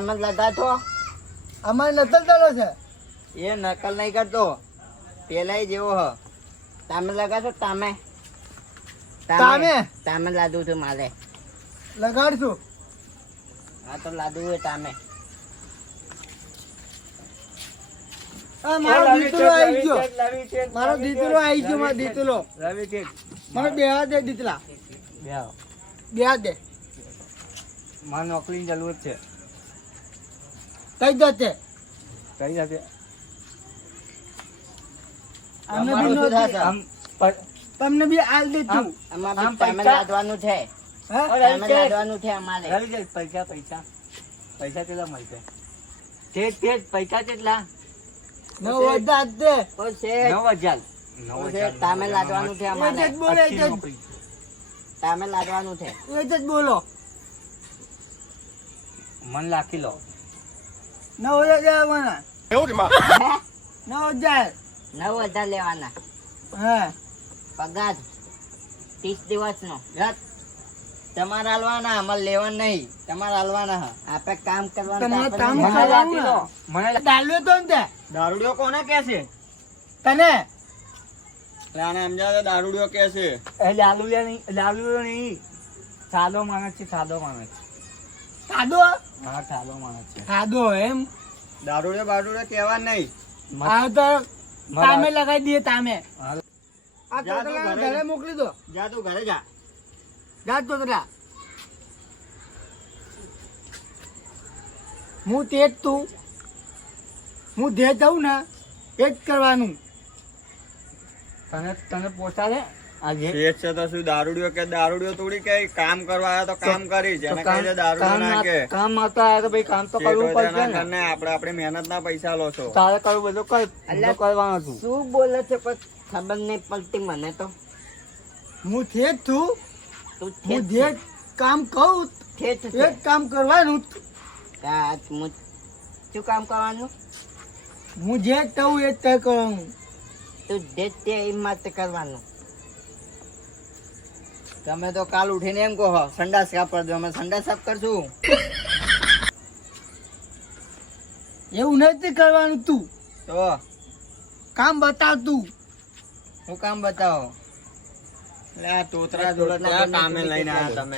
મન તામન લગા અમારે નકલ ચાલો છે? એ નકલ નહીં કરતો. પેલા જેવો હ. તમે લગા તમે. તમે. તામે? લાદું છું મારે. લગાડશું. હા તો લાદું હોય તમે. મારો દીતલો આવી ગયો. મારો દીતલો આવી ગયો મારો દીતલો. મને બે દે દીતલા. બે બે દે. મારે નોકરીની જરૂર છે. કઈ જાતે? કઈ જાતે? અમને બી શું આમ તમને બી આલ દે તું આમાં બી તામે લાદવાનું છે? તામે લાદવાનું છે અમારે. પૈસા પૈસા. પૈસા કેટલા મળશે? તે તે પૈસા કેટલા? નવ હજાર દે. ઓ શેઠ. નવ હજાર. ઓ લાદવાનું છે અમારે. બોલે એ જ તામે લાદવાનું છે. એ જ બોલો. મન લાખી લો. નવ હજાર લેવાના? નવ હજાર નવ હજાર લેવાના. હા. પગાર. ત્રીસ દિવસ નો તમારે હાલવાના અમારે લેવા નહીં. તમારે હાલવાના. આપણે કામ કરવાનું કામ મને કરવાનું મને ડાલ્યો તો ને દારૂડિયો કોને કે છે? તને? આને સમજાવે દારૂડિયો કે છે. એ લાલુલિયા નહીં લાલુ નહીં. સાદો માણસ છે સાદો માણસ ખાધો? હા ખાધો માણસ છે. ખાધો એમ? દારૂડે બારૂડે કહેવા નહીં. હા તો તામે લગાવી દઈએ તામે. આ ઘરે. મોકલી દો. જા તું ઘરે જા. જા તોતલા હું તે જ તું. હું જે જાઉં ને એ જ કરવાનું. તને તને જે શેઠ છે તો શું દારૂડિયો કે દારૂડિયો થોડી કે કામ કરવા આવ્યા તો કામ કરી જેને કહે છે ના કે કામ માતા આવ્યા તો ભાઈ કામ તો કરવું પડશે ને. આપણે આપણે મહેનત ના પૈસા લો છો. તારે કરવું બધું કર અલ્યા. કરવાનું છું. શું બોલે છે પણ ખબર નહીં પડતી મને તો. હું છું. હું જે કામ કહું ઠેઠ એ કામ કરવાનું શું કામ કરવાનું? હું જે કહું એ જ તે કરવાનું. તું જે તે એમ માટે કરવાનું. તમે તો કાલ ઉઠીને એમ કહો સંડાસ સાફ કરજો અમે સંડાસ સાફ કરશું. એવું નથી કરવાનું તું. તો? કામ બતાવ તું. હું કામ બતાવો? લે આ તોતરા જોડે ત્યાં કામે લઈને આવ્યા તમે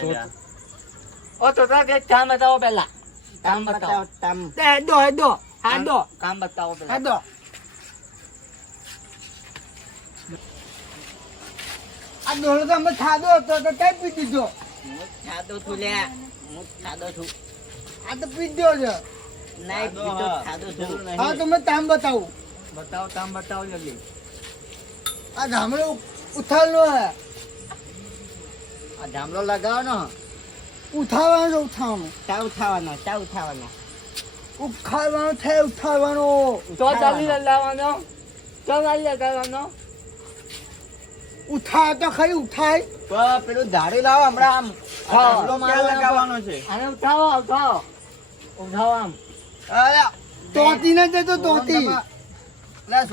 ઓ તો કે કામ બતાવો પહેલા. કામ બતાવો કામ દે દો દો હા દો. કામ બતાવો પહેલા. હેડો આ અમે ખાધો હતો તો કઈ પી દીધો? હું ખાધો છું લે. હું ખાધો છું. આ તો પી દો છે. નહીં પીધો ખાધો છું હા તો મેં તામ બતાવું. બતાવો તામ બતાવો જલ્દી. આ ધામડો ઉથાળનો હે. આ ધામડો લગાવો ને ઉઠાવવાનો ઉઠાવવાનો ચા ઉઠાવવાનો ચા ઉઠાવવાનો ઉખાડવાનો છે ઉઠાવવાનો તો ચાલી લાવવાનો તો ચાલી લગાવવાનો. ઉઠાય તો ખરી ઉઠાય. પેલું ધારી લાવો હમણાં આમ. હા. લગાવવાનો છે. આને ઉઠાવો ઉઠાવો. ઉઠાવો આમ. અરે, તોતી ને જતો તોતી.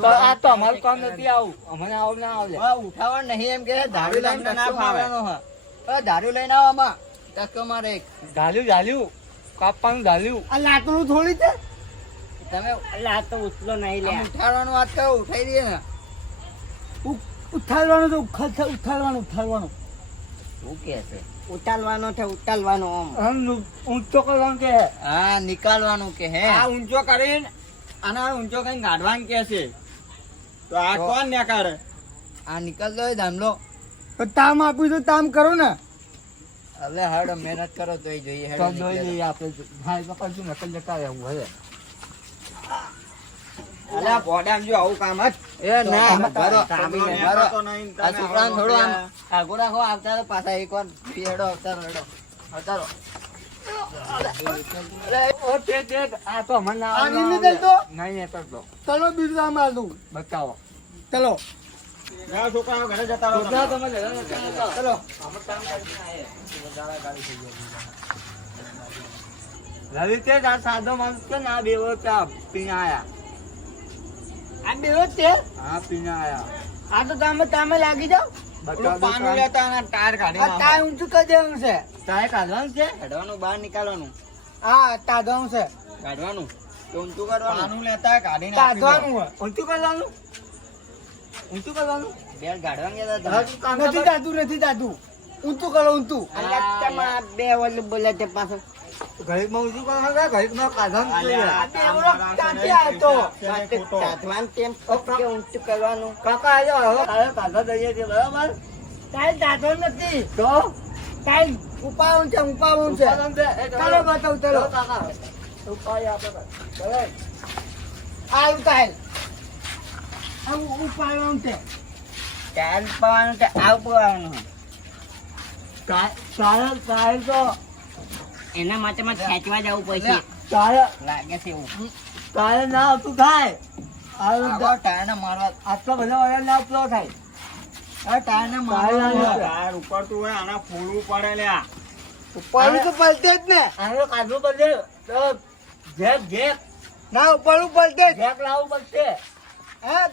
આ તો અમારું કામ નથી આવું. અમને આવું ના આવે. હા, નહીં એમ કે ધારી લઈને ના હા. લઈને આવો આમાં. ટક્કો મારે કાપવાનું ઝાલ્યું આ લાકડું થોડી છે? તમે લાકડું આ ઉઠલો નહીં લે ઉઠાડવાનું વાત કરો ઉઠાઈ દઈએ ને. ઉ- તો ઉઠાડવાનું ઉઠાડવાનું. શું કે છે? ઉતાલવાનો છે ઉતાલવાનો આમ. ઊંચો કરવાનું કે? હા નિકાલવાનું કે હે. આ ઊંચો કરીને આને ઊંચો કરીને કાઢવાનું કે છે. તો આ કોણ નીકાળે? આ નીકળતો હોય ધામલો તો તામ આપ્યું તો તામ કરો ને. હવે હડ મહેનત કરો તો જોઈએ તો હેડો જોઈ નીકળે લઈએ આપણે. ભાઈ એ શું નકલ જતા રહેવું હવે તો. અલે આ પોડામ જો આવું કામ જ. એ ના આ છોકરાને થોડું આમ આગો રાખો આવતા પાછા એક વાર. આવતા આવતા જ માણસ છે ને આ બેવો ચા પીને આયા. આ જ છે? હા પીને આયા. આ તો તમે તમે લાગી જાઓ. પાનું લેતા અને ટાયર કાઢી આ ઊંચું કરી દેવાનું છે. તારે કાઢવાનું છે? કાઢવાનું બહાર નીકાળવાનું. હા તાધવાનું છે. કાઢવાનું. ઊંચું કરવાનું. પાનું લેતા કાઢીને તાધવાનું ઊંચું કરવાનું ઊંચું કરવાનું બેલ કાઢવાનું નથી તાતું ઊંચું કરો ઊંચું. બે વલ બોલે તે પાછો ઘડીકમાં ઊંચું કરવાનું છે, ઘડીકમાં કાઢવાનું છે. અલ્યા, આ બેવડો ક્યાંથી આવ્યો તો? માટે કાઢવાનું કેમ કે ઊંચું કરવાનું કાકા આવ્યો હવે કાઢવા દઈએ છીએ બરાબર તાય તાધવાનું નથી તો તાય ઉપાડવાનું છે ઉપાડવાનું છે ઉપાડવાનું છે. ચાલો. બતાવું ચાલો કાકા ઉપાડી આપે ચાલો. આવું તાય આમ ઉપાડવાનું છે ટાયર પાવાનું છે આવું પાવાનું કા- તારે તારે તો એના માટે માં ખેંચવા જવું પડશે. તારે લાગે છે એવું. તારે ના આવતું થાય. આ ટાયર મારવા આટલા બધા વાળા ના ફ્લો થાય. આ ટાયર ને તારે મારવા ના ઉપાડવું તો પડતે જ ને. આને કાઢવું પડશે. Jack jack. ના ઉપાડવું પડતે જેક લાવવું પડશે. હા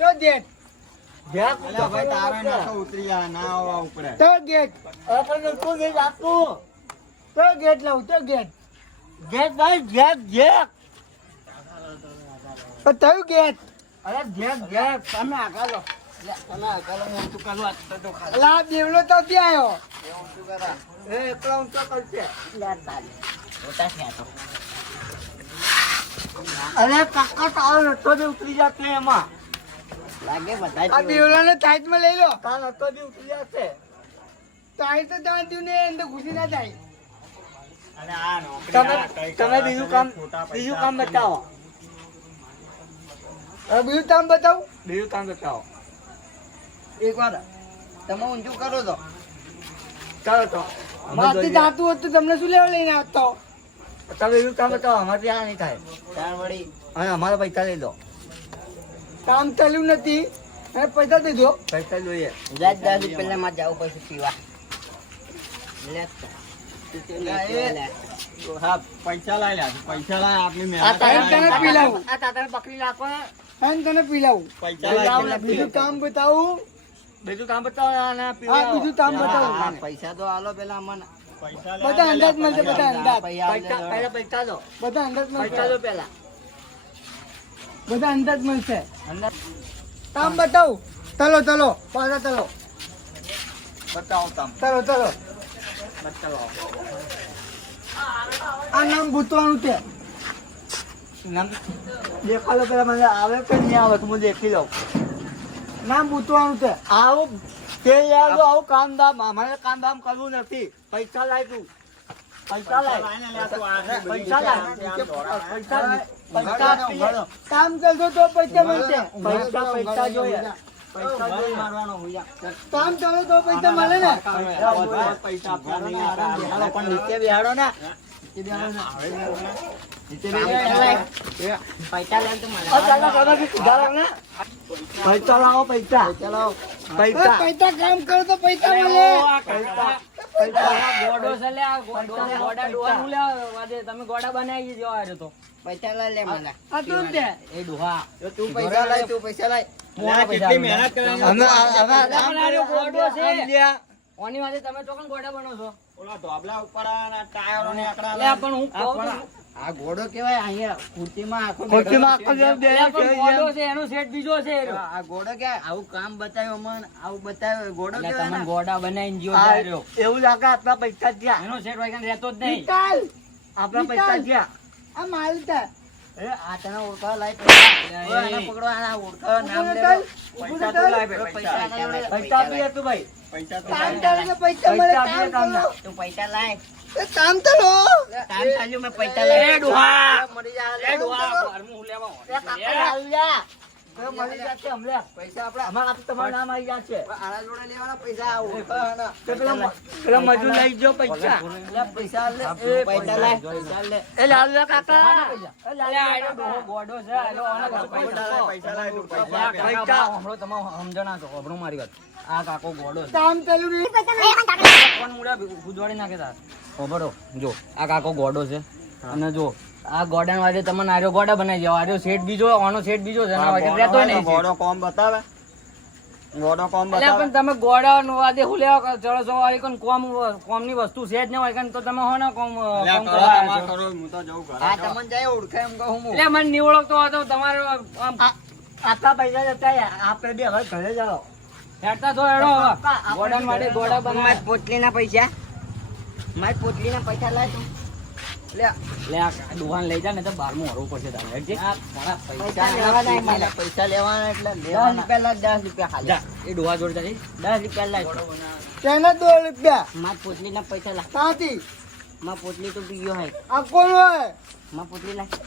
તો જેક. અલ્યા ભાઈ તારા ના ઉતરી જા ના આવવા ઉપડે. તો ગેટ આપણે નતું નહીં આપતું તો ગેટ લાવું તો ગેટ. ગેટ ભાઈ ગેટ ગેટ. થયું ગેટ. અરે ગેટ ગેટ. તમે આગળ લો તમે આગળ ઊંચું કરવા તો અલા દેવલો તો ત્યાં આવ્યો? ઊંચું કરા? એ એકલા ઊંચો કરશે. મોટા થયા તો. અરે કાકા તારો નતો બી ઉતરી જશે એમાં. લાગે બધા આ દેવલાને સાઈડમાં લઈ લો. તારો નતો બી ઉતરી જશે. સાઈડ તો ત્યાં ને અંદર ઘૂસી ના જાય. તમે તમે બીજું કામ બીજું કામ બતાવો. બીજું કામ બતાવો. બીજું કામ બતાવો. એક વાર તમે ઊંધું કરો તો. કરો તો. અમે માથી જાતું હતું તમને શું લેવા લઈને આવતો? તમે બીજું કામ બતાવો. અમારે આ નહીં થાય. વળી અને અમારા પૈસા લઈ લો. કામ ચાલ્યું નથી. અને પૈસા દઈ દો. પૈસા જોઈએ. જાત જાત જવું પછી પીવા. લે. પૈસા લાવી પૈસા લાવી આપની મહેનત આ તાતાને પકડી રાખો. અને તને પીલાવું. પૈસા લાવી લાવી બીજું કામ બતાવું. બીજું કામ બતાવો અને બીજું કામ બતાવું. પૈસા તો આલો પેલા મને. બધા અંદાજ મળશે બધા અંદાજ. પહેલા પૈસા લો. બધા અંદાજ પૈસા લો મળશે બધા અંદાજ મળશે. કામ બતાવું. ચલો ચલો પાછા ચલો બતાવો કામ. ચલો ચલો આ નામ છે. દેખાડો પેલા મને આવે કે નહીં આવે તો હું દેખી લઉં નામ ભૂતવાનું છે. આવું, તે યાર આવું કામ દામ અમારે કરવું નથી. પૈસા લાય તું. પૈસા લાય. પૈસા લાય. પૈસા કામ કરશો તો પૈસા મળશે. પૈસા પૈસા જોઈએ. કામ કરો તો પૈસા મળે ને? પૈસા પણ નીચે બેહાડો ને. પૈસા લાવી ચાલો ચાલો. પૈસા લાવો પૈસા. પૈસા પૈસા. કામ કરો તો પૈસા મળે. પૈસા ગોડો છે લે આ ગોડો ગોડા ડોહાનું લે વાદે તમે ગોડા બનાવી જ જવા તો. પૈસા લઈ લે મને. આ તો જ એ ડોહા. તું પૈસા લાય તું પૈસા લાય. કેટલી મહેનત અમે અમે પણ ગોડો છે. ઓની વાદે તમે ચોકન ગોડા બનો છો? ઓલા ઢોબલા ઉપર આના ટાયરો ને આકડા લે પણ હું. આ ઘોડો કેવાય? અહીંયા કુર્તીમાં આખો કુર્તીમાં આખો જેમ દે પણ છે એનો સેટ બીજો છે આ ઘોડો કે આવું કામ બતાવ્યો મન આવું બતાવ્યો. ઘોડો કે તમે ઘોડા બનાવીને આ રહ્યો. એવું લાગે આપણા પૈસા ગયા એનો સેટ વાગ્યા રહેતો જ નહીં. નિકાલ આપણા પૈસા ગયા આ માલ છે. એ આ તને ઓળખાવા લાય પૈસા. એ. પકડો આના ઓળખાવા નામ ઉભું પૈસા તો લાય પૈસા. પૈસા આપી તું ભાઈ. પૈસા તો પૈસા મળે કામ કરો. તું પૈસા લાય. એ કામ ચાલ્યું મેં પૈસા ડોહા. ડોહા, હું લેવા કાકા આવી આ જો કાકા. ગોડો મારી વાત. આ કાકો કામ ગુજવાડી નાખે તાર? ખબરો જો આ કાકો ગોડો છે. અને જો આ ગોડા વાજે તમને આર્યો ગોડા બનાવી જાવ આર્યો શેઠ બીજો આનો શેઠ બીજો છે ના વાજે રહેતો નહીં ગોડો કોમ બતાવે. ગોડો કોમ એટલે પણ તમે ગોડા નો વાદે હું લેવા કરો? છો વાળી કોણ કોમ કોમની વસ્તુ છે જ નહીં હોય કારણ તો તમે હો ને કોમ કોમ કરો હું તો જઉં ઘરે હા તમને જાય ઓળખે એમ કહું હું. એટલે મને નહીં ઓળખતો હતો તમારે આમ આટલા પૈસા જતા. આપણે બે હવે ઘરે જાઓ હેડતા તો હેડો ગોડા માટે ગોડા બનાવ. પોટલી ના પૈસા. મારી પોટલીના પૈસા લાય તું. લે. લે આ દુકાન લઈ જા ને તો બારમું હરવું પડશે તારે. પૈસા લેવાના પૈસા. લેવાના એટલે દસ રૂપિયા લાય, દસ રૂપિયા ખાલી એ ડોહા જોડે દસ રૂપિયા લાય તેના દો રૂપિયા? માર પોટલીના પૈસા લાય. ત્યાંથી માર પોટલી તો પીયો હે. આ કોણ હોય? માર પોટલી લાય.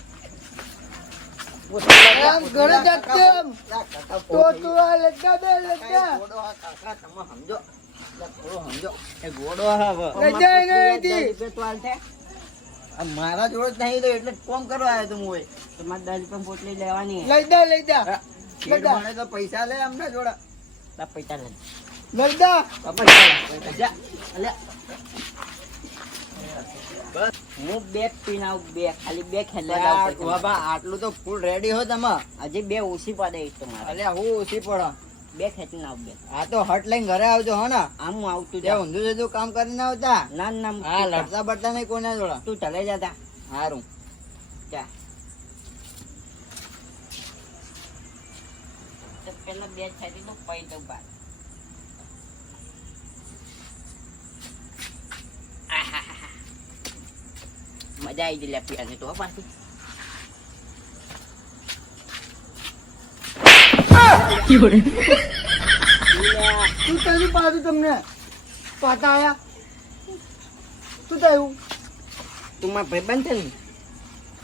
ઘરે જતે તો તું આ લેતા દે લેતા કાકા તમે સમજો. હા મારા જોડે જ નહીં એટલે કોમ કરવા આવ્યો તું મોય તમારે દસ રૂપિયા પોટલી લેવાની લઈ દે લઈ દે તો પૈસા લે અમને જોડે પૈસા લે લઈ દે બસ હું બે પીન આવું બે ખાલી બે ખેલા બાબા આટલું તો ફૂલ રેડી હો તમે હજી બે ઓછી પડે તમારે અલ્યા હું ઓછી પડે? બે ખેંચીને આવું બે. આ તો હટ લઈને ઘરે આવજો હો ને. આમ હું આવતું તે ઊંધું જતું કામ કરીને આવતા? ના ના હા લડતા બડતા નહીં કોને જોડે? તું ચલે જતા સારું ચા પેલા બે છાતી તો પૈ તો બાર મજા આવી ગઈ લે પીવાની તો પાછી. તું તને પાડું તમને? પાતા આયા. શું થયું? તું મારા ભાઈબંધ છે ને?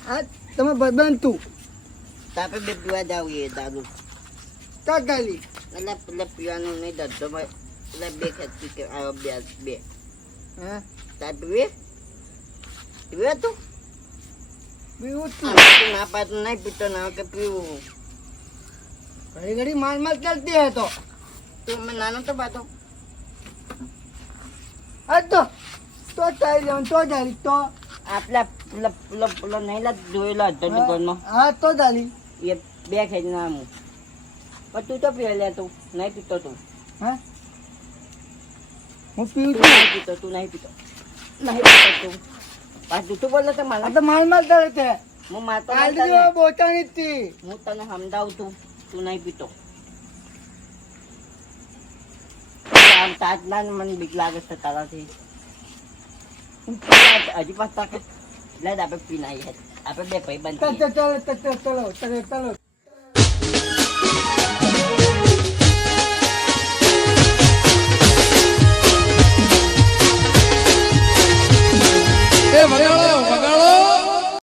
આ તમે બદન તું. તાપે બે પીવા જાવ એ દાદુ કાકાલી એટલે પેલા પીવાનું નહીં ભાઈ એટલે બે ખેંચી કે બે બે. હા? તાર પીવે પીવે તું? પીવું તું તું ના પાડતું નહીં પીતો ના કે પીવું. ઘડી ઘડી માર માર કરતી હે તો. તું મેં નાનો તો બાતો તો તો ચાલી લેવાનું તો ચાલી તો. આપલા પેલા પેલો નહીં લા જોયેલો હતો દુકાનમાં. હા તો ચાલી. એ બે ખેંચ ના આમ. પણ તું તો પીવે લે તું નહીં પીતો તું. હા? હું પીવું તું છું. નહીં પીતો તું નહીં પીતો. નહીં પીતો તું. પાછું જૂઠું બોલે તો મારા. તો માલ માલ કરે છે. હું માતા. બોચાણી હતી હું તને સમજાવું તું. તાજલા ને મને બીક લાગે છે તારાથી હું પીવા હજી પાછા કે લે આપણે પી નાઈ આપણે બે ભાઈ બંધ ચાલ ચલો ચલો ચલો